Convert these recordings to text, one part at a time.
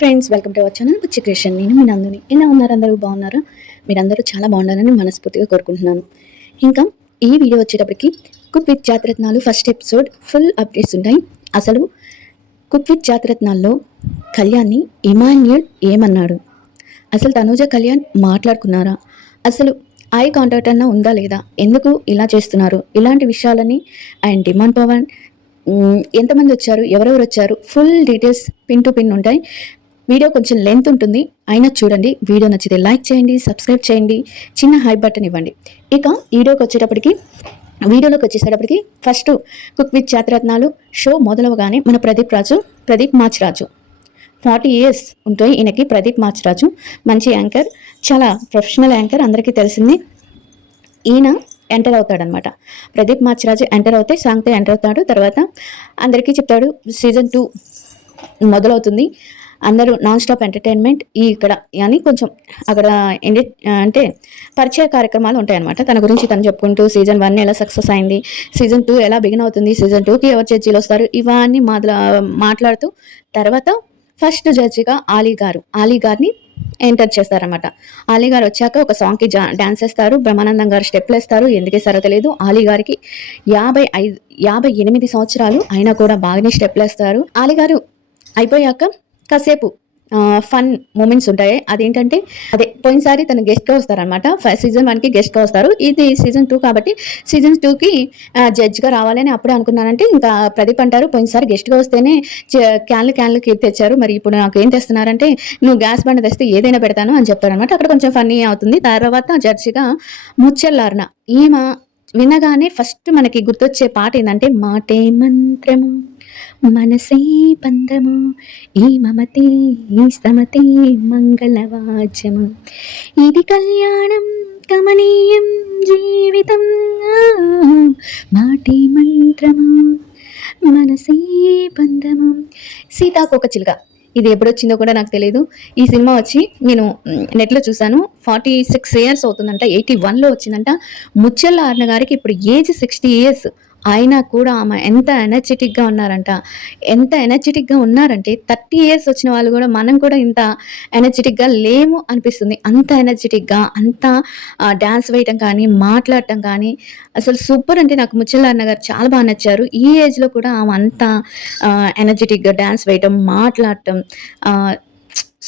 Friends, welcome to our channel Buchi creation. నేను మీ నందుని. ఎలా ఉన్నారు? అందరూ బాగున్నారా? మీరందరూ చాలా బాగుండాలని మనస్ఫూర్తిగా కోరుకుంటున్నాను. ఇంకా ఈ వీడియో వచ్చేటప్పటికి cook with Jathi Ratnalu first episode full updates ఉంటాయి. అసలు కుక్ విత్ జాతిరత్నాల్లో కళ్యాణ్ని ఇమాన్యుల్ ఏమన్నాడు? అసలు తనూజ కళ్యాణ్ మాట్లాడుకున్నారా? అసలు ఐ కాంటాక్ట్ అన్నా ఉందా లేదా? ఎందుకు ఇలా చేస్తున్నారు? ఇలాంటి విషయాలని అండ్ డిమాండ్ పవన్ ఎంతమంది వచ్చారు, ఎవరెవరు వచ్చారు, full details pin to pin ఉంటాయి. వీడియో కొంచెం లెంత్ ఉంటుంది, అయినా చూడండి. వీడియో నచ్చితే లైక్ చేయండి, సబ్స్క్రైబ్ చేయండి, చిన్న హై బటన్ ఇవ్వండి. ఇక వీడియోలోకి వచ్చేసేటప్పటికి first cook with Jathiratnalu show మొదలవగానే మన ప్రదీప్ మాచిరాజు 40 years ఉంటాయి ఈయనకి. ప్రదీప్ మాచిరాజు మంచి యాంకర్, చాలా ప్రొఫెషనల్ యాంకర్, అందరికీ తెలిసింది. ఈయన ఎంటర్ అవుతాడనమాట. ప్రదీప్ మాచిరాజు ఎంటర్ అవుతే సాంగ్తో ఎంటర్ అవుతాడు. తర్వాత అందరికీ చెప్తాడు సీజన్ 2 మొదలవుతుంది, అందరూ నాన్ స్టాప్ ఎంటర్టైన్మెంట్ ఇక్కడ అని కొంచెం అక్కడ అంటే పరిచయ కార్యక్రమాలు ఉంటాయన్నమాట. తన గురించి తను చెప్పుకుంటూ సీజన్ 1 ఎలా సక్సెస్ అయింది, సీజన్ 2 ఎలా బిగిన్ అవుతుంది, సీజన్ 2కి ఎవరు జడ్జీలు వస్తారు, ఇవన్నీ మాట్లాడుతూ తర్వాత ఫస్ట్ జడ్జిగా ఆలీ గారిని ఎంటర్ చేస్తారనమాట. ఆలీ గారు వచ్చాక ఒక సాంగ్కి డాన్స్ వేస్తారు. బ్రహ్మానందం గారు స్టెప్లు వేస్తారు. ఎందుకు వేస్తారో తెలియదు. ఆలీ గారికి 58 సంవత్సరాలు అయినా కూడా బాగానే స్టెప్లు వేస్తారు. ఆలీ గారు అయిపోయాక కాసేపు ఫన్ మూమెంట్స్ ఉంటాయి. అదేంటంటే పోయినసారి తను గెస్ట్గా వస్తారనమాట. సీజన్ 1కి గెస్ట్గా వస్తారు. ఇది సీజన్ 2 కాబట్టి సీజన్ 2కి జడ్జ్గా రావాలని అప్పుడే అనుకున్నానంటే ఇంకా ప్రదీప్ అంటారు, పోయినసారి గెస్ట్గా వస్తేనే క్యాన్లు తెచ్చారు, మరి ఇప్పుడు నాకు ఏం తెస్తున్నారంటే నువ్వు గ్యాస్ బండ తెస్తే ఏదైనా పెడతాను అని చెప్తారనమాట. అక్కడ కొంచెం ఫన్నీ అవుతుంది. తర్వాత జడ్జిగా ముచ్చెల్లార్న ఈమె వినగానే ఫస్ట్ మనకి గుర్తొచ్చే పాట ఏంటంటే మాటే మంత్రము మనసే పందము ఈ మమతే ఈ సమతే మంగళవాచము ఇది కళ్యాణం కమనీయం జీవితం మాటే మంత్రము మనసే పందము. సీతాకోక చిలుక ఇది ఎప్పుడొచ్చిందో కూడా నాకు తెలియదు. ఈ సినిమా వచ్చి నేను నెట్లో చూశాను, 46 years అవుతుందంట. 81లో వచ్చిందంట. ముచ్చెల్ల అర్ణ గారికి ఇప్పుడు ఏజ్ 60 years అయినా కూడా ఆమె ఎంత ఎనర్జెటిక్గా ఉన్నారంటే 30 years వచ్చిన వాళ్ళు కూడా మనం కూడా ఇంత ఎనర్జెటిక్గా లేము అనిపిస్తుంది. అంత ఎనర్జెటిక్గా, అంత డ్యాన్స్ వేయటం కానీ, మాట్లాడటం కానీ అసలు సూపర్. అంటే నాకు ముచ్చెల్ల అన్న గారు చాలా బాగా నచ్చారు. ఈ ఏజ్లో కూడా ఆమె అంత ఎనర్జెటిక్గా డ్యాన్స్ వేయటం, మాట్లాడటం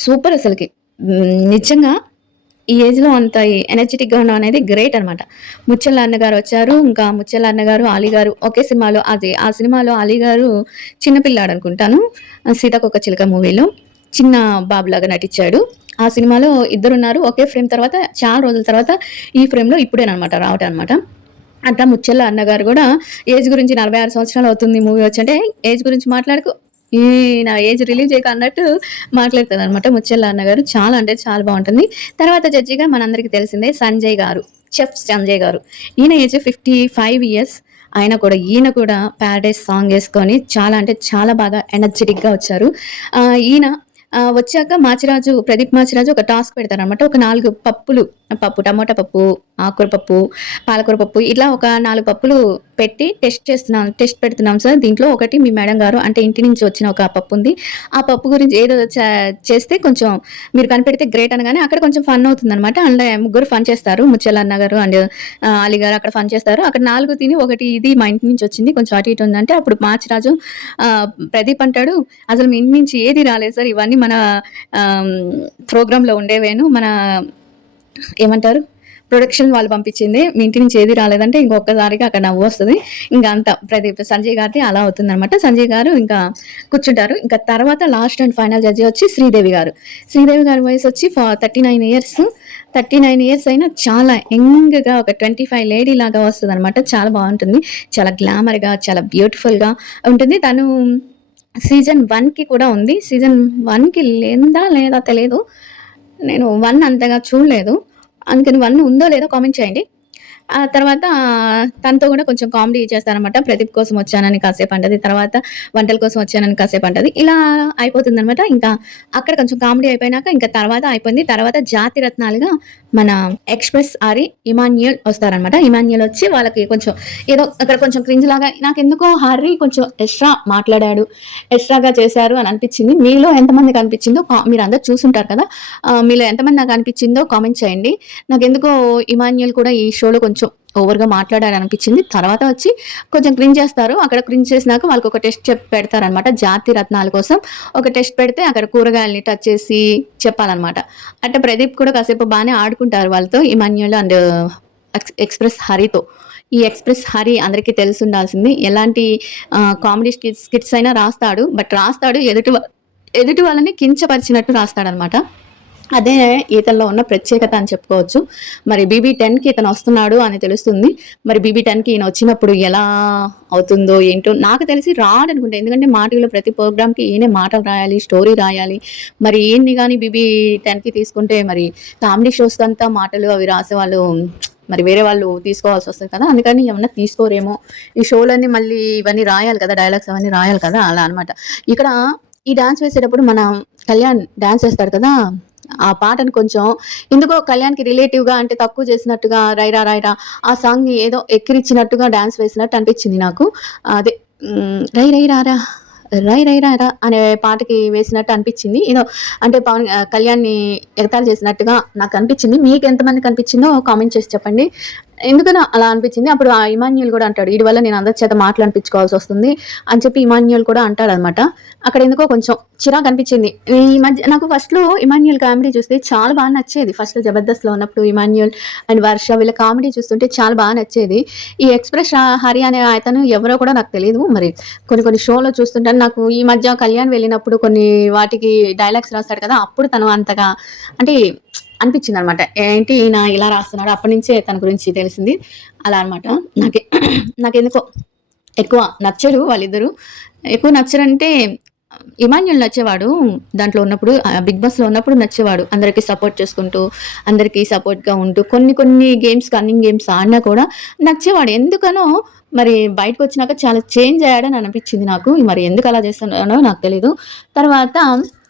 సూపర్. అసలుకి నిజంగా ఈ ఏజ్లో అంత ఎనర్జెటిక్గా ఉండడం అనేది గ్రేట్ అనమాట. ముచ్చెల్ల అన్నగారు వచ్చారు. ఇంకా ముచ్చెల్ల అన్నగారు ఆలీ గారు ఒకే సినిమాలో, ఆ సినిమాలో ఆలీ గారు చిన్నపిల్లాడు అనుకుంటాను. సీతాకోక చిలుక మూవీలో చిన్న బాబులాగా నటించాడు. ఆ సినిమాలో ఇద్దరున్నారు ఒకే ఫ్రేమ్. తర్వాత చాలా రోజుల తర్వాత ఈ ఫ్రేమ్లో ఇప్పుడేనమాట రావటం అనమాట. అట్లా ముచ్చెల్ల అన్నగారు కూడా ఏజ్ గురించి 46 సంవత్సరాలు అవుతుంది మూవీ వచ్చి అంటే ఏజ్ గురించి మాట్లాడుకో, ఈ నా ఏజ్ రిలీజ్ చేయక అన్నట్టు మాట్లాడుతుంది అనమాట ముచ్చెల్ల అన్నగారు. చాలా అంటే చాలా బాగుంటుంది. తర్వాత జడ్జిగా మనందరికీ తెలిసిందే చెఫ్ సంజయ్ గారు. ఈయన ఏజ్ 55 years. ఈయన కూడా ప్యారడైస్ సాంగ్ వేసుకొని చాలా అంటే చాలా బాగా ఎనర్జెటిక్గా వచ్చారు. ఈయన వచ్చాక ప్రదీప్ మాచిరాజు ఒక టాస్క్ పెడతారనమాట. ఒక 4 పప్పు, టమాటా పప్పు, ఆకుకూర పప్పు, పాలకూర పప్పు, ఇట్లా ఒక 4 పప్పులు పెట్టి టెస్ట్ పెడుతున్నాం సార్. దీంట్లో ఒకటి మీ మేడం గారు అంటే ఇంటి నుంచి వచ్చిన ఒక పప్పు ఉంది, ఆ పప్పు గురించి ఏదో చేస్తే కొంచెం మీరు కనిపెడితే గ్రేట్ అనగానే అక్కడ కొంచెం ఫన్ అవుతుంది అనమాట. అందులో ముగ్గురు ఫన్ చేస్తారు, ముచ్చెల్ల అన్న గారు అండ్ అలీ గారు అక్కడ ఫన్ చేస్తారు. అక్కడ 4 తిని ఒకటి ఇది మా ఇంటి నుంచి వచ్చింది, కొంచెం అటు ఇటు ఉందంటే అప్పుడు మాచిరాజు ప్రదీప్ అంటాడు, అసలు మీ ఇంటి నుంచి ఏది రాలేదు సార్, ఇవన్నీ మన ప్రోగ్రాంలో ఉండేవేను, మన ఏమంటారు ప్రొడక్షన్ వాళ్ళు పంపించింది, మీ ఇంటి నుంచి ఏది రాలేదంటే ఇంకొకసారిగా అక్కడ నవ్వు వస్తుంది. ఇంకా అంత సంజయ్ గారిది అలా అవుతుంది అనమాట. సంజయ్ గారు ఇంకా కూర్చుంటారు. ఇంకా తర్వాత లాస్ట్ అండ్ ఫైనల్ జడ్జి వచ్చి శ్రీదేవి గారి వయసు వచ్చి 39 years అయినా చాలా యంగ్గా ఒక 25 లేడీ లాగా వస్తుంది అనమాట. చాలా బాగుంటుంది, చాలా గ్లామర్గా, చాలా బ్యూటిఫుల్గా ఉంటుంది. తను సీజన్ 1కి కూడా ఉంది. సీజన్ 1కి లేదా తెలియదు, నేను 1 అంతగా చూడలేదు, అందుకని 1 ఉందో లేదో కామెంట్ చేయండి. ఆ తర్వాత తనతో గూడా కొంచెం కామెడీ చేస్తాననమాట. ప్రదీప్ కోసం వచ్చానని కాసేపంటది. తర్వాత వంటల కోసం వచ్చానని కాసేపంటది. ఇలా అయిపోతుందనమాట. ఇంకా అక్కడ కొంచెం కామెడీ అయిపోయినాక ఇంక తర్వాత అయిపోయింది. తర్వాత జాతి రత్నాలుగా మన ఎక్స్‌ప్రెస్ ఆరి, ఇమాన్యుయల్ వస్తారనమాట. ఇమాన్యుయల్ వచ్చి వాళ్ళకి కొంచెం ఏదో అక్కడ కొంచెం క్రింజ్ లాగా నాకెందుకో హర్రీ కొంచెం ఎక్స్‌ట్రా మాట్లాడాడు. ఎక్స్‌ట్రాగా చేశారు అని అనిపిచ్చింది. మీలో ఎంతమందికి అనిపిచ్చిందో మీరందరూ చూసుంటారు కదా! మీలో ఎంతమంది నాకనిపిచ్చిందో కామెంట్ చేయండి. నాకెందుకో ఇమాన్యుయల్ కూడా ఈ షోలో కొంచెం ఓవర్‌గా మాట్లాడాడనిపిచ్చింది. తర్వాత వచ్చి కొంచెం క్రింజ్ చేస్తారు. అక్కడ క్రింజ్ చేసినాక వాళ్ళకొక టెస్ట్ పెడతారనమాట. జాతి రత్నాల కోసం ఒక టెస్ట్ పెడితే అక్కడ కూరగాయలని టచ్ చేసి చెప్పాలనమాట. అంటే ప్రదీప్ కూడా కాసేపు బానే ఆడుకుంటారు వాళ్ళతో ఇమాన్యుయల్ అండ్ ఎక్స్‌ప్రెస్ హరితో. ఈ ఎక్స్‌ప్రెస్ హరి అందరికీ తెలిసుండాల్సింది. ఎలాంటి కామెడీ స్కిట్స్ అయినా రాస్తాడు. బట్ రాస్తాడు ఎదుటి వాళ్ళని కించపరిచినట్టు రాస్తాడనమాట. అదే ఇతనిలో ఉన్న ప్రత్యేకత అని చెప్పుకోవచ్చు. మరి 'బీబీ10కి' ఇతను వస్తున్నాడు అని తెలుస్తుంది. మరి 'బీబీ10కి' ఈయన వచ్చినప్పుడు ఎలా అవుతుందో ఏంటో నాకు తెలిసి రాడనుకుంటా. ఎందుకంటే మా టీవీలో ప్రతి ప్రోగ్రామ్‌కి ఈయనే మాటలు రాయాలి, స్టోరీ రాయాలి. మరి ఈయన్ని గాని 'బీబీ10కి' తీసుకుంటే మరి కామెడీ షోస్‌కంతా మాటలు అవి రాసేవాళ్ళు మరి వేరే వాళ్ళు తీసుకోవాల్సొస్తది కదా! అందుకని ఏమన్నా తీసుకోరేమో! ఈ షోలన్నీ మళ్ళీ ఇవన్నీ రాయాలి కదా! డైలాగ్స్ అవన్నీ రాయాలి కదా! అలా అనమాట. ఇక్కడ ఈ డాన్స్ వేసేటప్పుడు మన కళ్యాణ్ డాన్స్ ఏస్తాడు కదా! ఆ పాటను కొంచెం ఎందుకో కళ్యాణ్‌కి రిలేటివ్‌గా అంటే తక్కువ చేసినట్టుగా 'రైరా రైరా' ఆ సాంగ్‌ని ఏదో ఎక్కిరిచ్చినట్టుగా డాన్స్ వేసినట్టు అనిపించింది నాకు. అదే రై రై రారా రై రై రారా అనే పాటకి వేసినట్టు అనిపించింది. ఏదో అంటే కళ్యాణ్‌ని ఎగతాళి చేసినట్టుగా నాకనిపించింది. మీకెంతమందికి అనిపించిందో కామెంట్ చేసి చెప్పండి. ఎందుకనో అలా అనిపించింది. అప్పుడు ఆ ఇమాన్యుయల్ గూడా అంటాడు. ఈడి వల్ల నేను అందరి చేత మాటలు అనిపించుకోవాల్సొస్తుంది అని చెప్పి ఇమాన్యుయల్ కూడా అంటాడనమాట. అక్కడ ఎందుకో కొంచెం చిరాకనిపించింది. ఈ మధ్య నాకు ఫస్ట్‌లో ఇమాన్యుయల్ కామెడీ చూస్తే చాలా బాగా నచ్చేది. ఫస్ట్‌లో 'జబర్దస్త్‌లో' ఉన్నప్పుడు ఇమాన్యుయల్ అండ్ వర్ష వీళ్ళ కామెడీ చూస్తుంటే చాలా బాగా నచ్చేది. ఈ ఎక్స్‌ప్రెస్ హరి అనే అతను ఎవరో కూడా నాకు తెలీదు. మరి కొన్ని కొన్ని షోలో చూస్తుంటాను. నాకు ఈ మధ్య కళ్యాణ్ వెళ్ళినప్పుడు కొన్ని వాటికి డైలాగ్స్ రాస్తాడు కదా! అప్పుడు తను అంతగా అంటే అనిపించిందనమాట. ఏంటి ఈయన ఇలా రాస్తున్నాడు. అప్పటినుంచే తన గురించి తెలిసింది. అలా అనమాట. నాకే నాకెందుకో ఎక్కువ నచ్చరు వాళ్ళిద్దరూ. ఎక్కువ నచ్చరంటే ఇమాన్యుల్ నచ్చేవాడు. దాంట్లో ఉన్నప్పుడు 'బిగ్ బాస్‌లో' ఉన్నప్పుడు నచ్చేవాడు. అందరికి సపోర్ట్ చేసుకుంటూ, అందరికి సపోర్ట్‌గా ఉంటూ కొన్ని కొన్ని గేమ్స్ కన్నింగ్ గేమ్స్ ఆడినా కూడా నచ్చేవాడు. ఎందుకనో మరి బయటకొచ్చినాక చాలా చేంజ్ అయ్యాడని అనిపించింది నాకు. మరి ఎందుకు అలా చేస్తున్నాడో నాకు తెలీదు. తర్వాత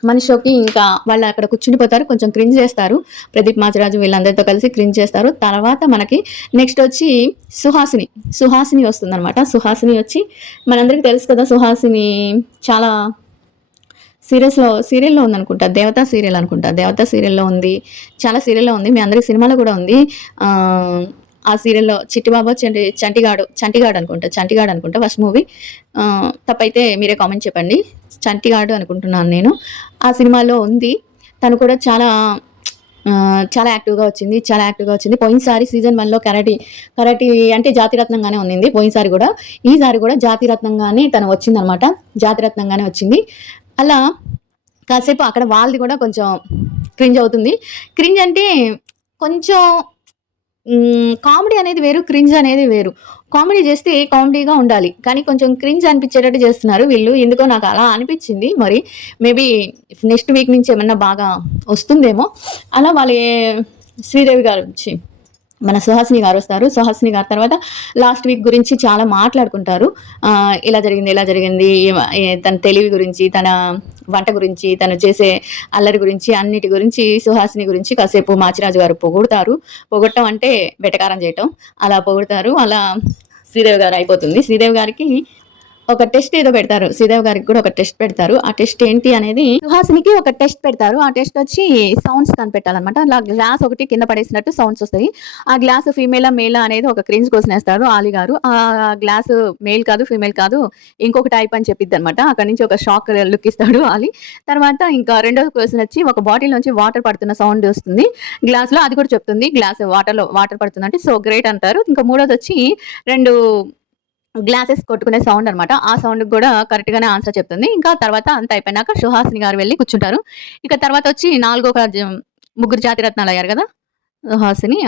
మన షోకి ఇంకా వాళ్ళు అక్కడ కూర్చుండిపోతారు. కొంచెం క్రింజ్ చేస్తారు. ప్రదీప్ మాచిరాజు వీళ్ళందరితో కలిసి క్రింజ్ చేస్తారు. తర్వాత మనకి నెక్స్ట్ వచ్చి సుహాసిని. సుహాసిని వస్తుందనమాట. సుహాసిని వచ్చి మనందరికి తెలుసు కదా! సుహాసిని చాలా సీరియల్‌లో ఉందనుకుంటా. 'దేవత' సీరియల్ అనుకుంటా. 'దేవత' సీరియల్‌లో ఉంది. చాలా సీరియల్‌లో ఉంది. మీ అందరికి సినిమాలో కూడా ఉంది. ఆ సీరియల్‌లో చిట్టిబాబో, చంటిగాడు అనుకుంటా. చంటిగాడు అనుకుంటా ఫస్ట్ మూవీ. తప్పైతే మీరే కామెంట్ చెప్పండి. చంటిగాడు అనుకుంటున్నాను నేను. ఆ సినిమాలో ఉంది. తను కూడా చాలా యాక్టివ్‌గా వచ్చింది. చాలా యాక్టివ్‌గా వచ్చింది. పోయినసారి సీజన్ 1లో కరాటీ అంటే జాతిరత్నంగానే ఉన్నింది పోయినసారి గూడా. ఈసారి గూడా జాతిరత్నంగానే తను వచ్చిందనమాట. జాతిరత్నంగానే వచ్చింది. అలా కాసేపు అక్కడ వాళ్ళది గూడా కొంచెం క్రింజ్ అవుతుంది. క్రింజ్ అంటే కొంచెం కామెడీ అనేది వేరు. క్రింజ్ అనేది వేరు. కామెడీ జేస్తే కామెడీగా ఉండాలి. కానీ కొంచెం క్రింజ్ అనిపించేటట్టు చేస్తున్నారు వీళ్ళు. ఎందుకో నాకు అలా అనిపించింది. మరి మేబీ నెక్స్ట్ వీక్ నుంచి ఏమన్నా బాగా వస్తుందేమో. అలా శ్రీదేవి గారు మన సుహాసిని గారొస్తారు. సుహాసిని గారి తర్వాత లాస్ట్ వీక్ గురించి చాలా మాట్లాడుకుంటారు. ఇలా జరిగింది, ఇలా జరిగింది. తన తెలివి గురించి, తన వంట గురించి, తను చేసే అల్లరి గురించి, అన్నిటి గురించి సుహాసిని గురించి కాసేపు మాచిరాజు గారు పొగుడుతారు. పొగడటం అంటే వెటకారం చేయటం. అలా పొగుడుతారు. అలా శ్రీదేవి గారు అయిపోతుంది. శ్రీదేవి గారికి ఒక టెస్ట్ ఏదో పెడతారు. శ్రీదేవి గారికి కూడా ఒక టెస్ట్ పెడతారు. ఆ టెస్ట్ ఏంటి అనేది సుహాసినికి ఒక టెస్ట్ పెడతారు. ఆ టెస్ట్ వచ్చి సౌండ్స్ కనిపెట్టాలన్నమాట. అలా గ్లాస్ ఒకటి కింద పడేసినట్టు సౌండ్స్ వస్తాయి. ఆ గ్లాస్ ఫీమేలా, మేలా అనేది ఒక క్రింజ్ క్వెషన్ ఏస్తారు ఆలి గారు. ఆ గ్లాస్ మేల్ కాదు, ఫీమేల్ కాదు ఇంకొక టైప్ అని చెప్పిద్దనమాట. అక్కడి నుంచి ఒక షాక్ లుక్ ఇస్తాడు ఆలి. తర్వాత ఇంకా రెండో క్వెషన్ వచ్చి ఒక బాటిల్ నుంచి వాటర్ పడుతున్న సౌండ్ వస్తుంది గ్లాస్‌లో. అది కూడా చెప్తుంది. గ్లాస్ వాటర్ పడుతుందంటే సో గ్రేట్ అంటారు. ఇంకా మూడోదొచ్చి 2 గ్లాసెస్ కొట్టుకునే సౌండ్ అనమాట. ఆ సౌండ్‌కి గూడా కరెక్ట్‌గానే ఆన్సర్ చెప్తుంది. ఇంకా తర్వాత అంతా అయిపోయినాక సుహాసిని గారు వెళ్లి కూర్చుంటారు. ఇక తర్వాత వచ్చి ముగ్గురు జాతిరత్నాలయ్యారు గదా! సుహాసిని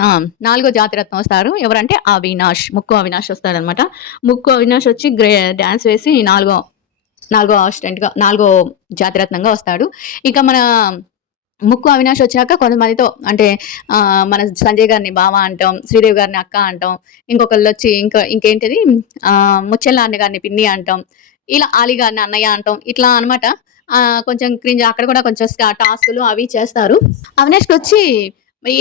నాలుగో జాతిరత్నం వస్తారు. ఎవరంటే ముక్కు అవినాష్ వస్తాడనమాట. ముక్కు అవినాష్ వచ్చి డాన్స్ వేసి నాలుగో జాతిరత్నంగా వస్తాడు. ఇక మన ముక్కు అవినాష్ వచ్చినాక కొంతమందితో అంటే మన సంజయ్ గారిని బావ అంటాం, శ్రీదేవి గారిని అక్క అంటాం, ఇంకొకళ్ళొచ్చి ఇంకేంటిది ముత్యాల నాన్న గారిని పిన్ని అంటాం, ఇలా ఆలీ గారిని అన్నయ్య అంటాం. ఇట్లా అనమాట. కొంచెం క్రింజ్ అక్కడ కూడా కొంచెం టాస్కులు అవి చేస్తారు. అవినాష్‌కొచ్చి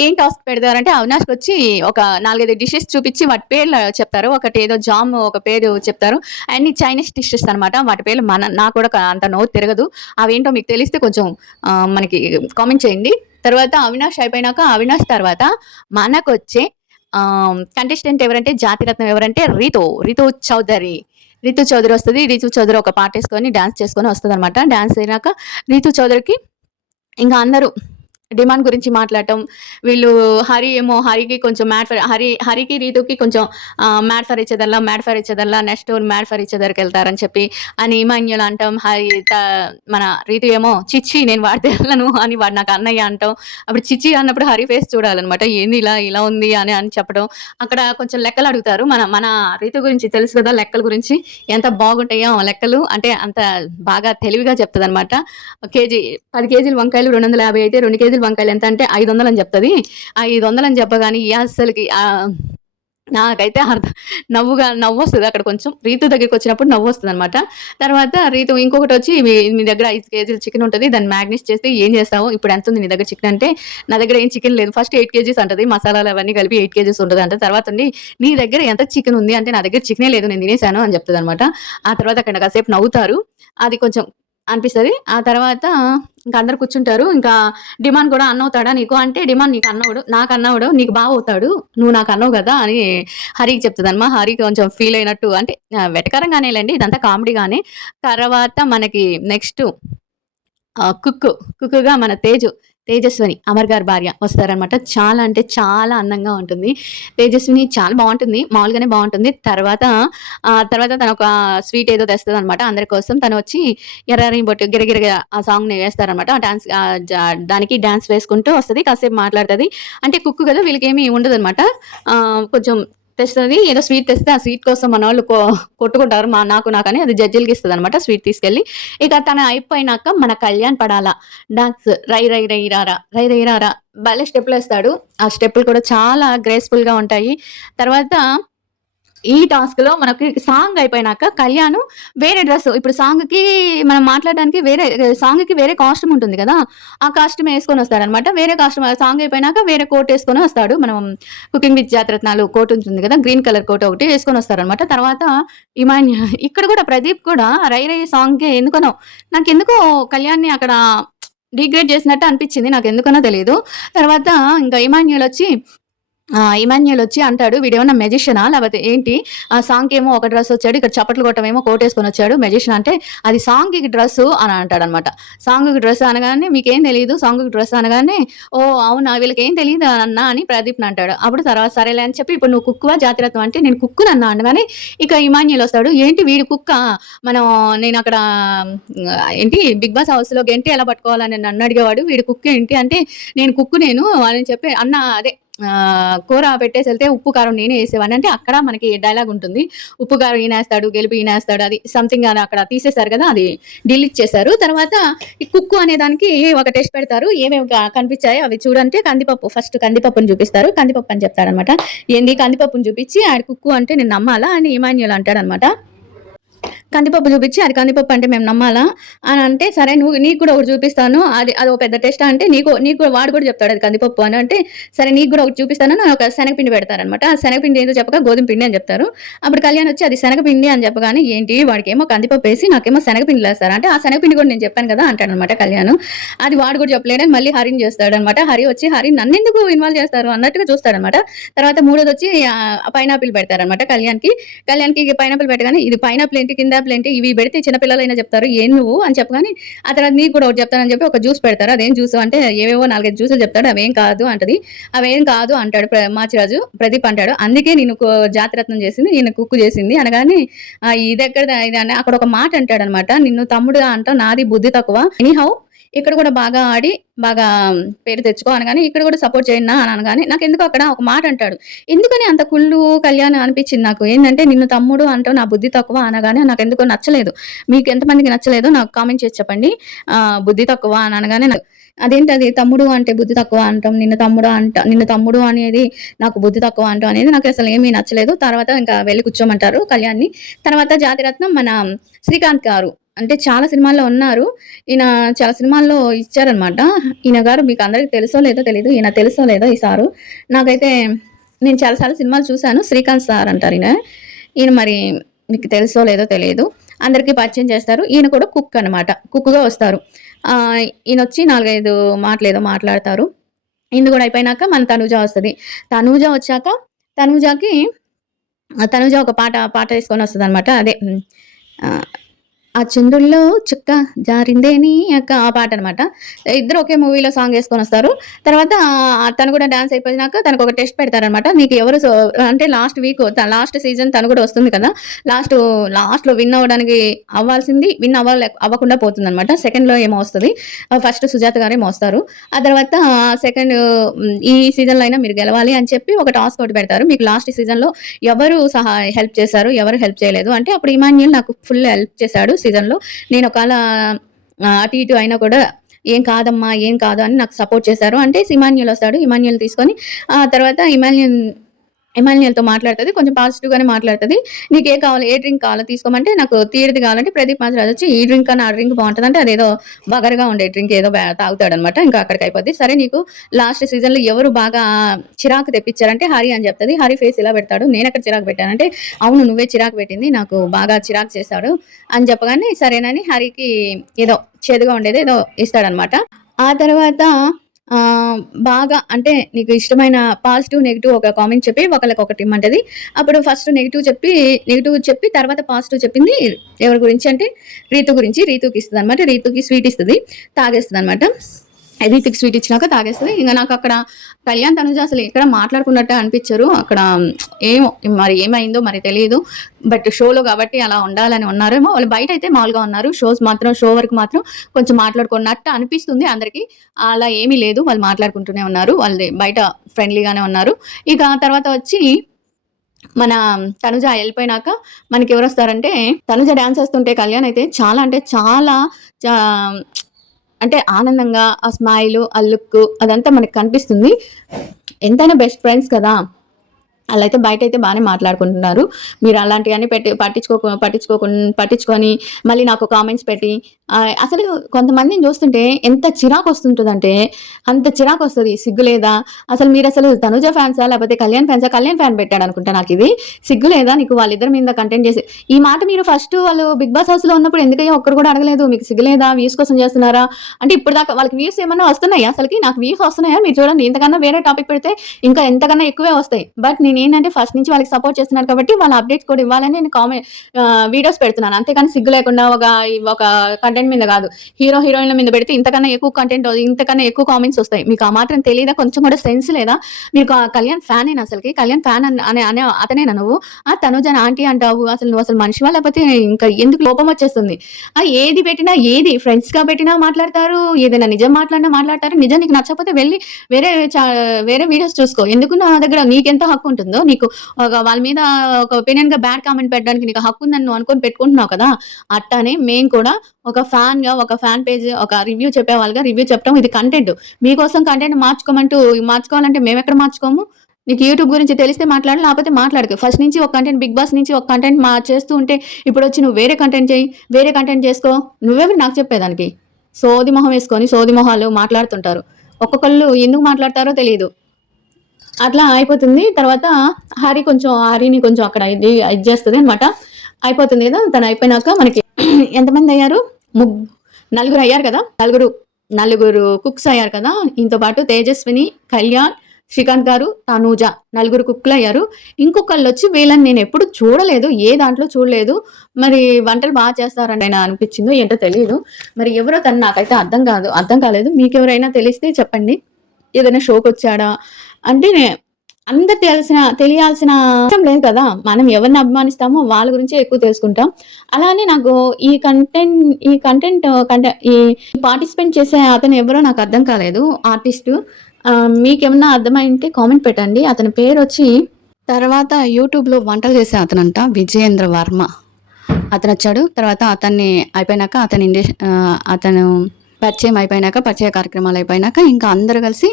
ఏం టాస్క్ పెడతారంటే అవినాష్‌కొచ్చి ఒక 4, 5 డిషెస్ చూపిచ్చి వాటి పేర్లు చెప్తారు. ఒకటేదో జామ్ ఒక పేరు చెప్తారు. అయన్నీ చైనీస్ డిషెస్ అనమాట. వాటి పేర్లు నాకు కూడా అంత నోరు తిరగదు. అవేంటో మీకు తెలిస్తే కొంచెం మనకి కామెంట్ చేయండి. తర్వాత అవినాష్ అయిపోయినాక అవినాష్ తర్వాత మనకొచ్చే కంటెస్టెంట్ ఎవరంటే జాతిరత్నం ఎవరంటే రితు చౌదరి. రితు చౌదరి వస్తది. రితు చౌదరి ఒక పాటేసుకొని డాన్స్ చేసుకొని వస్తదనమాట. డాన్స్ అయినాక రితు చౌదరికి ఇంకా అందరూ డిమాండ్ గురించి మాట్లాడటం. వీళ్ళు హరికి కొంచెం హరికి, రీతుకి కొంచెం మ్యాడ్ ఫర్ ఈచ్ అదర్‌లా నెక్స్ట్ మ్యాడ్ ఫర్ ఈచ్ అదర్‌కెళ్తారని చెప్పి అని ఇమాన్యుల్ అంటాం. మన రీతు ఏమో చిచ్చి నేను వాడితో వెళ్ళను అని వాడు నాకు అన్నయ్య అంటాం. అప్పుడు చిచ్చి అన్నప్పుడు హరి ఫేస్ చూడాలనమాట. ఏంది ఇలా ఉంది అని చెప్పడం. అక్కడ కొంచెం లెక్కలు అడుగుతారు. మన మన రీతు గురించి తెలుసు కదా! లెక్కల గురించి ఎంత బాగుంటాయో లెక్కలు. అంటే అంత బాగా తెలివిగా చెప్తదనమాట. 10 కేజీలు వంకాయలు 250 అయితే 2 కేజీలు వంకాయలు ఎంత అంటే 500 అని చెప్తది. 500 అని చెప్పగానే అస్సలకి నాకైతే నవ్వొస్తది అక్కడ కొంచెం. రీతు దగ్గరికొచ్చినప్పుడు నవ్వొస్తదనమాట. తర్వాత రీతు ఇంకొకటొచ్చి మీ దగ్గర 5 కేజీలు చికెన్ ఉంటది. దాన్ని మ్యాగ్నెట్ చేస్తే ఏం చేస్తావు? ఇప్పుడు ఎంతుంది నీ దగ్గర చికెన్ అంటే, నా దగ్గర ఏం చికెన్ లేదు. ఫస్ట్ 8 కేజీస్ అంటది. మసాలాలు అవన్నీ కలిపి 8 కేజీస్ ఉంటదంట. తర్వాతుండి నీ దగ్గర ఎంత చికెన్ ఉంది అంటే, నా దగ్గర చికెనే లేదు నేను తినేసాను అని చెప్తదనమాట. ఆ తర్వాత అక్కడ కాసేపు నవ్వుతారు. అది కొంచెం అనిపిస్తది. ఆ తర్వాత ఇంకా అందరూ కూర్చుంటారు. ఇంకా డిమాండ్ కూడా అన్నవుతాడా నీకు అంటే, డిమాండ్ నీకు అన్నవుడు, నాకు అన్నవుడు, నీకు బావవుతాడు. నువ్వు నాకు అన్నావు గదా! అని హరికి చెప్తదనమా. హరి కొంచెం ఫీల్ అయినట్టు అంటే వెటకారంగానేలెండి. ఇదంతా కామెడీగానే. తర్వాత మనకి నెక్స్ట్ కుక్కుగా మన తేజస్విని అమర్ గారి భార్య వస్తారనమాట. చాలా అంటే చాలా అందంగా ఉంటుంది. తేజస్విని చాలా బావుంటుంది. మామూలుగానే బావుంటుంది. తర్వాత తనొక స్వీట్ ఏదో తెస్తదనమాట అందరి కోసం. తనొచ్చి 'ఎర్రని బొట్టు గిరగిరగా' ఆ సాంగ్‌ని వేస్తారనమాట. ఆ డాన్స్ దానికి డాన్స్ వేసుకుంటూ వస్తది. కాసేపు మాట్లాడుతది. అంటే కుక్ కదా! వీళ్ళకేమి ఉండదనమాట. కొంచెం తెస్తది. ఏదో స్వీట్ తెస్తే ఆ స్వీట్ కోసం మనోళ్ళు కొట్టుకుంటారు. నాకని అది జడ్జిలకి ఇస్తదనమాట స్వీట్ తీసుకెళ్ళి. ఇక తను అయిపోయినాక మన కళ్యాణ్ పడాల డాన్స్ రై రై రై రారా రై రై రారా భలే స్టెప్పులేస్తాడు. ఆ స్టెప్పులు కూడా చాలా గ్రేస్‌ఫుల్‌గా ఉంటాయి. తర్వాత ఈ టాస్క్‌లో మనకి సాంగ్ అయిపోయినాక కళ్యాణ్ వేరే డ్రెస్ ఇప్పుడు మనం మాట్లాడడానికి సాంగ్‌కి వేరే కాస్ట్యూమ్ ఉంటుంది కదా! ఆ కాస్ట్యూమ్ యేసుకొనొస్తాడనమాట. వేరే కాస్ట్యూమ్ సాంగ్ అయిపోయినాక వేరే కోట్ యేసుకొని వస్తాడు. మనం 'కుకింగ్ విత్ జాతిరత్నాలు' కోట్ ఉంటుంది కదా! గ్రీన్ కలర్ కోట్ ఒకటి యేసుకొనొస్తారనమాట. తర్వాత ఇక్కడ కూడా ప్రదీప్ కూడా 'రై రై' సాంగ్‌కి ఎందుకనో నాకెందుకో కళ్యాణ్‌ని అక్కడ డీగ్రేడ్ చేసినట్టు అనిపించింది. నాకెందుకనో తెలీదు. తర్వాత ఇంకా ఇమాన్యుయల్ వచ్చి అంటాడు వీడేమన్నా మెజిషియనా లేకపోతే ఏంటి ఆ సాంగ్‌కేమో ఒక డ్రెస్ వచ్చాడు. ఇక్కడ చప్పట్లు కొట్టమేమో కోటేసుకొని వచ్చాడు. మెజిషియన్ అంటే అది సాంగ్‌కి డ్రెస్సు అని అంటాడనమాట. సాంగ్‌కి డ్రెస్ అనగానే మీకేం తెలీదు సాంగ్‌కి డ్రెస్ అనగానే ఓహ్! అవునా వీళ్ళకేం తెలీదు అన్నా అని ప్రదీప్‌ని అంటాడు. అప్పుడు తర్వాత సరేలే అని చెప్పి ఇప్పుడు నువ్వు కుక్కువా జాతిరత్నం అంటే నేను కుక్కునన్నా అనగానే ఇక ఇమాన్యుయల్ వస్తాడు. ఏంటి వీడు కుక్కా? నేనక్కడ ఏంటి 'బిగ్ బాస్' హౌస్‌లో గెంటి ఎలా పట్టుకోవాలని నన్ను అడిగేవాడు. వీడు కుక్ ఏంటి అంటే నేను కుక్కు అని చెప్పి అదే కూర పెట్టేసెళ్తే ఉప్పు, కారం నేనే యేసేవాడిని. అంటే అక్కడ మనకి డైలాగ్ ఉంటుంది. ఉప్పు, కారం ఈయనేస్తాడు, గెలుపు ఈయనేస్తాడు అది సంథింగ్ అని అక్కడ తీసేశారు కదా! అది డిలీట్ చేశారు. తర్వాత ఈ కుక్కు అనే దానికి ఒక టెస్ట్ పెడతారు. ఏమేమి కనిపించాయో అవి చూడంటే ఫస్ట్ కందిపప్పుని చూపిస్తారు. కందిపప్పు అని చెప్తాడనమాట. ఏంది కందిపప్పుని చూపించి ఆడు కుక్కు అంటే నేను నమ్మాలా అని ఇమాన్యుయల్ అంటాడనమాట. కందిపప్పు చూపించి అది కందిపప్పు అంటే మేము నమ్మాలా అని అంటే సరే నీకు కూడా ఒకటి చూపిస్తాను అది ఒక పెద్ద టెస్ట్ అంటే నీకు వాడు కూడా చెప్తాడు అది కందిపప్పు అని అంటే సరే నీకు కూడా ఒకటి చూపిస్తాను ఒక శనగపిండి పెడతారనమాట. ఆ శనగపిండి ఏదో చెప్పగా గోధుమ పిండి అని చెప్తారు. అప్పుడు కళ్యాణ్ వచ్చి అది శనగపిండి అని చెప్పగానే ఏంటి వాడికి ఏమో కందిపప్పు వేసి నాకేమో శనగపిండి వేస్తారు అంటే ఆ శనగపిండి కూడా నేను చెప్పాను కదా అంటాడనమాట కళ్యాణ్. అది వాడు కూడా చెప్పలేడని మళ్ళీ హరిని చేస్తాడనమాట. హరి నన్ను ఎందుకు ఇన్వాల్వ్ చేస్తారు అన్నట్టుగా చూస్తాడనమాట. తర్వాత మూడోది వచ్చి పైనాపిల్ పెడతారనమాట కళ్యాణ్కి పైనాపిల్ పెట్టగానే ఇది పైనాపిల్ ఏంటి కింద ఏంటి ఇవి పెడితే చిన్నపిల్లలైనా చెప్తారు ఏం నువ్వు అని చెప్పగానే ఆ తర్వాత నీకు కూడా ఒకటి చెప్తానని చెప్పి ఒక జ్యూస్ పెడతారు. అదేం జ్యూస్ అంటే ఏవేవో 4, 5 జ్యూసులు చెప్తాడు. అవేం కాదు అంటాడు మాచిరాజు. ప్రదీప్ అంటాడు అందుకే నేను జాతిరత్నం చేసింది ఈయన కుక్కు చేసింది అనగానే ఇది ఎక్కడ ఇది అని అక్కడ ఒక మాట అంటాడనమాట. నిన్ను తమ్ముడుగా అంటావు నాది బుద్ధి తక్కువ ఎనీహౌ ఇక్కడ కూడా బాగా ఆడి బాగా పేరు తెచ్చుకో అనగానే ఇక్కడ కూడా సపోర్ట్ చేయండి అని అనగానే నాకెందుకో అక్కడ ఒక మాట అంటాడు. ఎందుకని అంత కుళ్ళు కళ్యాణ్ అనిపించింది నాకు. ఏంటంటే నిన్ను తమ్ముడు అంటావు నా బుద్ధి తక్కువ అనగానే నాకెందుకో నచ్చలేదు. మీకు ఎంతమందికి నచ్చలేదో నాకు కామెంట్ చేసి చెప్పండి. బుద్ధి తక్కువ అని అనగానే అదేంటది తమ్ముడు అంటే బుద్ధి తక్కువ అంటాం. నిన్ను తమ్ముడు అనేది నాకు బుద్ధి తక్కువ అంటాం అనేది నాకసలు ఏమీ నచ్చలేదు. తర్వాత ఇంకా వెళ్లి కూర్చోమంటారు కళ్యాణ్‌ని. తర్వాత జాతిరత్నం మన శ్రీకాంత్ గారు. అంటే చాలా సినిమాల్లో ఉన్నారు. ఈయన చాలా సినిమాల్లో ఇచ్చారనమాట. ఈయన గారు మీకు అందరికి తెలుసో లేదో తెలీదు. ఈయన తెలుసో లేదో ఈ సారు. నాకైతే నేను చాలా సార్లు సినిమాలు చూసాను. శ్రీకాంత్ సార్ అంటారు ఈయన. ఈయన మరి మీకు తెలుసో లేదో తెలియదు. అందరికీ పరిచయం చేస్తారు. ఈయన కూడా కుక్ అనమాట. కుక్‌గా వస్తారు. ఈయనొచ్చి 4, 5 మాటలేదో మాట్లాడతారు. ఈయనది గూడా అయిపోయినాక మన తనూజ వస్తది. తనూజ వచ్చాక తనూజకి తనూజ ఒక పాటేసుకొనొస్తదనమాట. అదే ఆహ్ ఆ చంద్రుల్లో చుక్క జారిందే నీ అక్క ఆ పాటనమాట. ఇద్దరు ఒకే మూవీలో సాంగ్ యేసుకొనొస్తారు. తర్వాత తను గూడా డాన్స్ అయిపోయినాక తనకొక టెస్ట్ పెడతారనమాట. నీకు ఎవరు అంటే లాస్ట్ వీక్ లాస్ట్ సీజన్ తను గూడా వస్తుంది కదా! లాస్ట్‌లో విన్ అవ్వడానికి విన్ అవ్వకుండా పోతుందనమాట. సెకండ్‌లో ఏమో వస్తది. ఫస్ట్ సుజాత గారేమో వస్తారు. ఆ తర్వాత సెకండ్ ఈ సీజన్‌లో అయినా మీరు గెలవాలి అని చెప్పి ఒక టాస్క్ ఒకటి పెడతారు. మీకు లాస్ట్ సీజన్‌లో ఎవరు హెల్ప్ చేశారు? ఎవరు హెల్ప్ చేయలేదు? అంటే అప్పుడు ఇమాన్యుయల్ నాకు ఫుల్ హెల్ప్ చేశాడు సీజన్‌లో. నేను ఒకాళ అటు ఇటు అయినా కూడా "ఏం కాదమ్మా, ఏం కాదు" అని నాకు సపోర్ట్ చేశారు. అంటే ఇమాన్యుయల్ వస్తాడు. ఇమాన్యుయల్ తీసుకొని ఆ తర్వాత ఇమాన్యుయల్‌తో మాట్లాడుతది. కొంచెం పాజిటివ్‌గానే మాట్లాడుతది. "నీకేం కావాలి? ఏ డ్రింక్ కావాలో తీసుకోమంటే, నాకు తీయటిది కావాలంటే" ప్రదీప్ మాచిరాజు వచ్చి "ఈ డ్రింక్ కన్నా ఆ డ్రింక్ బావుంటదంటే" అదేదో వగరుగా ఉండే డ్రింక్ ఏదో తాగుతాడనమాట. ఇంకా అక్కడికయిపోద్ది. సరే నీకు లాస్ట్ సీజన్‌లో ఎవరు బాగా చిరాకు తెప్పించారంటే హరి అని చెప్తది. హరి ఫేస్ ఇలా పెడతాడు. నేనెక్కడ చిరాకు పెట్టానంటే, "అవును నువ్వే చిరాకు పెట్టింది. నాకు బాగా చిరాకు చేశాడు" అని చెప్పగానే సరేనని హరికి ఏదో చేదుగా ఉండేది ఏదో ఇస్తాడనమాట. ఆ తర్వాత బాగా అంటే నీకు ఇష్టమైన పాజిటివ్, నెగెటివ్ ఒక కామెంట్ చెప్పి ఒకళ్ళకొకటి ఇమ్మంటది. అప్పుడు ఫస్ట్ నెగెటివ్ చెప్పి తర్వాత పాజిటివ్ చెప్పింది ఎవరి గురించి అంటే రీతు గురించి. రీతుకి ఇస్తదనమాట. రీతుకి స్వీట్ ఇస్తది. తాగేస్తదనమాట. రీతుకి స్వీట్ ఇచ్చినాక తాగేస్తది. ఇంక నాకక్కడ కళ్యాణ్, తనుజ అసలు ఎక్కడ మాట్లాడుకున్నట్టే అనిపిచ్చరు. అక్కడ ఏమో మరి ఏమైందో మరి తెలీదు. బట్ షోలో కాబట్టి అలా ఉండాలని ఉన్నారేమో. వాళ్ళు బయటైతే మామూలుగా ఉన్నారు. షో వరకు మాత్రం కొంచెం మాట్లాడుకున్నట్టు అనిపిస్తుంది అందరికి. అలా ఏమీ లేదు. వాళ్ళు మాట్లాడుకుంటూనే ఉన్నారు. వాళ్ళది బయట ఫ్రెండ్లీగానే ఉన్నారు. ఇక తర్వాత వచ్చి మన తనుజ ఎళ్ళిపోయినాక మనకెవరొస్తారంటే తనుజ డాన్స్ ఏస్తుంటే కళ్యాణ్ అయితే చాలా అంటే చాలా చా అంటే ఆనందంగా ఆ స్మైలు, ఆ లుక్కు అదంతా మనకు కనిపిస్తుంది. ఎంతైనా బెస్ట్ ఫ్రెండ్స్ కదా! ఆళ్ళైతే బయటైతే బానే మాట్లాడుకుంటున్నారు. మీరు అలాంటియన్నీ పట్టించుకొని మళ్ళీ నాకు కామెంట్స్ పెట్టి అసలు కొంతమందిని చూస్తుంటే ఎంత చిరాకొస్తుంటదంటే అంత చిరాకొస్తది. సిగ్గు లేదా? అసలు మీరసలు తనుజ ఫ్యాన్సా? లేపోతే కళ్యాణ్ ఫ్యాన్సా? కళ్యాణ్ ఫ్యాన్ పెట్టాడనుకుంటా నాకిది. సిగ్గు లేదా నీకు వాళ్ళిద్దరి మీద కంటెంట్ చేసి ఈ మాట మీరు ఫస్ట్ వాళ్ళు 'బిగ్ బాస్' హౌస్‌లో ఉన్నప్పుడు ఎందుకయ్యా ఒక్కరు కూడా అడగలేదు? మీకు సిగ్గు లేదా? వ్యూస్ కోసం చేస్తున్నారా? అంటే ఇప్పటిదాకా వాళ్ళకి వ్యూస్ ఏమన్నా వస్తున్నాయా అసలకి? నాకు వ్యూస్ వస్తున్నాయా? మీరు చూడండి ఇంతకన్నా వేరే టాపిక్ పెడితే ఇంకా ఎంతకన్నా ఎక్కువే వస్తాయి. బట్ నేనేంటంటే ఫస్ట్ నుంచి వాళ్ళకి సపోర్ట్ చేస్తున్నాను కాబట్టి వాళ్ళ అప్డేట్స్ కూడా ఇవ్వాలని నేను వీడియోస్ పెడుతున్నాను. అంతేగాని సిగ్గు లేకుండా ఒక కంటెంట్ మీద కాదు. హీరోయిన్‌ల మీద పెడితే ఇంతకన్నా ఎక్కువ కామెంట్స్ వస్తాయి. మీకు ఆ మాత్రం తెలీదా? కొంచెం కూడా సెన్స్ లేదా? మీరు కళ్యాణ్ ఫ్యానేనా అసలకి? కళ్యాణ్ ఫ్యాన్ అనే అతనేనా నువ్వు? తనుజని ఆంటీ అంటావు. నువ్వు మనిషివా? లేకపోతే ఇంకా ఎందుకు కోపం వచ్చేస్తుంది? ఏది పెట్టినా ఫ్రెండ్స్‌గా పెట్టినా మాట్లాడతారు. ఏదైనా నిజం మాట్లాడినా మాట్లాడతారు. నిజం నీకు నచ్చకపోతే వెళ్లి వేరే వేరే వీడియోస్ చూసుకో. ఎందుకు నా దగ్గర నీకెంత హక్కు ఉంటుందో నీకు వాళ్ళ మీద ఒక ఒపీనియన్‌గా బ్యాడ్ కామెంట్ పెట్టడానికి నీకు హక్కు ఉందని నువ్వు అనుకోని పెట్టుకుంటున్నావు కదా! అట్టానే మేము కూడా ఒక ఫ్యాన్‌గా ఒక ఫ్యాన్ పేజ్ ఒక రివ్యూ చెప్పేవాళ్ళుగా రివ్యూ చెప్పడం ఇది కంటెంట్. మీకోసం కంటెంట్ మార్చుకోవాలంటే మేమెక్కడ మార్చుకోము. నీకు యూట్యూబ్ గురించి తెలిస్తే మాట్లాడు. లేకపోతే మాట్లాడకు. ఫస్ట్ నుంచి ఒక కంటెంట్ 'బిగ్ బాస్' నుంచి ఒక కంటెంట్ చేస్తూ ఉంటే ఇప్పుడొచ్చి నువ్వు వేరే కంటెంట్ చెయ్యి. వేరే కంటెంట్ చేసుకో. నువ్వెవరు నాకు చెప్పేదానికి? సోది మొహం వేసుకొని సోది మొహాలు మాట్లాడుతుంటారు. ఒక్కొక్కళ్ళు ఎందుకు మాట్లాడతారో తెలీదు. అట్లా అయిపోతుంది. తర్వాత హరిని కొంచెం అక్కడ ఇది చేస్తదనమాట. అయిపోతుంది గదా! తనయిపోయినాక మనకి ఎంతమందయ్యారు? నలుగురయ్యారు కదా! నలుగురు కుక్స్ అయ్యారు కదా! ఈయనతో పాటు తేజస్విని, కళ్యాణ్, శ్రీకాంత్ గారు, తనూజ నలుగురు కుక్కులయ్యారు. ఇంకొకళ్ళొచ్చి వీళ్ళని నేనెప్పుడు చూడలేదు. ఏ దాంట్లో చూడలేదు. మరి వంటలు చేస్తారని అనిపిచ్చిందో ఏంటో తెలీదు. మరి ఎవరో తను నాకైతే అర్థం కాలేదు. మీకెవరైనా తెలిస్తే చెప్పండి. ఏదైనా షోకొచ్చాడా? అంటే అందరు తెలియాల్సిన అవసరం లేదు కదా! మనం ఎవరిని అభిమానిస్తామో వాళ్ళ గురించే ఎక్కువ తెలుసుకుంటాం. అలానే నాకు ఈ పార్టిసిపేట్ చేసే అతను ఎవరో నాకు అర్థం కాలేదు ఆర్టిస్టు. మీకేమన్నా అర్థమైంటే కామెంట్ పెట్టండి. అతని పేరొచ్చి తర్వాత యూట్యూబ్‌లో వంటలు చేసే అతనంట విజయేంద్ర వర్మ. అతనొచ్చాడు. తర్వాత అతన్ని అయిపోయినాక అతను పరిచయం అయిపోయినాక, పరిచయ కార్యక్రమాలు అయిపోయినాక ఇంకా అందరూ కలిసి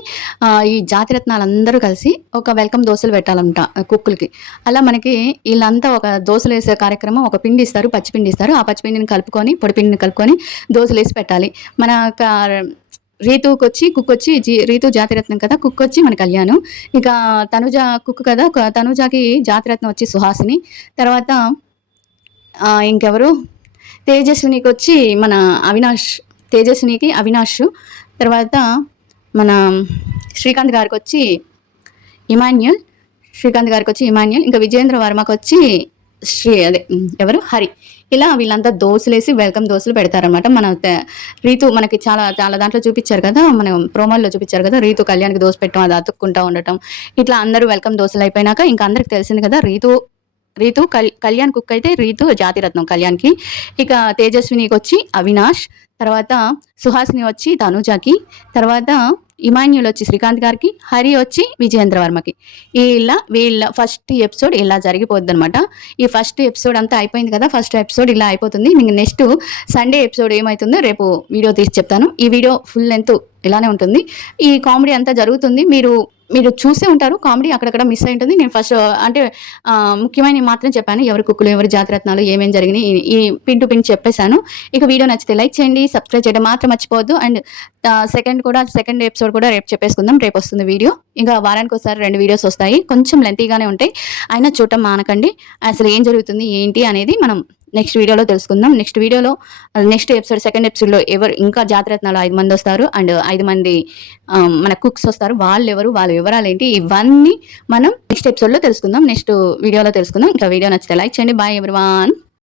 ఈ జాతిరత్నాలందరూ కలిసి ఒక వెల్కమ్ దోసలు పెట్టాలంట కుక్కులకి. అలా మనకి ఈళ్ళంతా ఒక దోసలేసే కార్యక్రమం, ఒక పిండి ఇస్తారు, పచ్చిపిండి ఇస్తారు. ఆ పచ్చిపిండిని కలుపుకొని, పొడిపిండిని కలుపుకొని దోసలేసి పెట్టాలి. మన రీతుకొచ్చి కుక్కొచ్చి రీతు జాతిరత్నం కదా! కుక్కొచ్చి మన కళ్యాణు. ఇక తనుజ కుక్ కదా! తనుజకి జాతిరత్నం వచ్చి సుహాసిని. తర్వాత ఇంకెవరు తేజస్వినికొచ్చి మన అవినాష్. తేజస్వినికి అవినాష్. తర్వాత మన శ్రీకాంత్ గారికొచ్చి ఇమాన్యుల్. ఇంకా విజేంద్ర వర్మకొచ్చి ఎవరు హరి. ఇలా వీళ్ళంతా దోసలేసి వెల్కమ్ దోసలు పెడతారనమాట. మన రీతు మనకి చాలా చాలా దాంట్లో చూపించారు కదా, మనం ప్రోమోల్లో చూపించారు కదా, రీతు కళ్యాణ్కి దోశ పెట్టడం, అది అతుక్కుంటా ఉండటం. ఇట్లా అందరూ వెల్కమ్ దోశలు అయిపోయినాక ఇంకా అందరికి తెలిసింది కదా, రీతు కళ్యాణ్ కుక్ అయితే రీతు జాతిరత్నం కళ్యాణ్కి. ఇక తేజస్వినికి వచ్చి అవినాష్. తర్వాత సుహాసిని వచ్చి తనుజకి. తర్వాత ఇమాన్యుల్ వచ్చి శ్రీకాంత్ గారికి. హరి వచ్చి విజయేంద్ర వర్మకి. వీళ్ళ ఫస్ట్ ఎపిసోడ్ ఇలా జరిగిపోద్ది అనమాట. ఈ ఫస్ట్ ఎపిసోడ్ అంతా అయిపోయింది కదా, ఫస్ట్ ఎపిసోడ్ ఇలా అయిపోతుంది. నెక్స్ట్ సండే ఎపిసోడ్ ఏమవుతుందో రేపు వీడియో తీసి చెప్తాను. ఈ వీడియో ఫుల్ లెంత్ ఇలానే ఉంటుంది. ఈ కామెడీ అంతా జరుగుతుంది. మీరు చూసే ఉంటారు. కామెడీ అక్కడక్కడ మిస్ అయి ఉంటుంది. నేను ఫస్ట్ అంటే ముఖ్యమైనవి మాత్రం చెప్పాను. ఎవరి కుక్కులు, ఎవరి జాతిరత్నాలు, ఏమేం జరిగినాయి ఈ పిన్ టు పిన్ చెప్పేశాను. ఇక వీడియో నచ్చితే లైక్ చేయండి, సబ్స్క్రైబ్ చేయడం మాత్రం మర్చిపోవద్దు. అండ్ సెకండ్ ఎపిసోడ్ కూడా రేపు చెప్పేసుకుందాం. రేపు వస్తుంది వీడియో. ఇంకా వారానికి ఒకసారి 2 వీడియోస్ వస్తాయి. కొంచెం లెంతీగానే ఉంటాయి, అయినా చూడటం మానకండి. అసలు ఏం జరుగుతుంది ఏంటి అనేది మనం నెక్స్ట్ వీడియోలో తెలుసుకుందాం. నెక్స్ట్ ఎపిసోడ్ సెకండ్ ఎపిసోడ్లో ఎవరు ఇంకా జాతిరత్నాలు 5 మంది వస్తారు. అండ్ 5 మంది మన కుక్స్ వస్తారు. వాళ్ళు ఎవరు, వాళ్ళ వివరాలు ఏంటి, ఇవన్నీ మనం నెక్స్ట్ ఎపిసోడ్లో తెలుసుకుందాం. నెక్స్ట్ వీడియోలో తెలుసుకుందాం. ఇంకా వీడియో నచ్చితే లైక్ చేయండి. Bye everyone.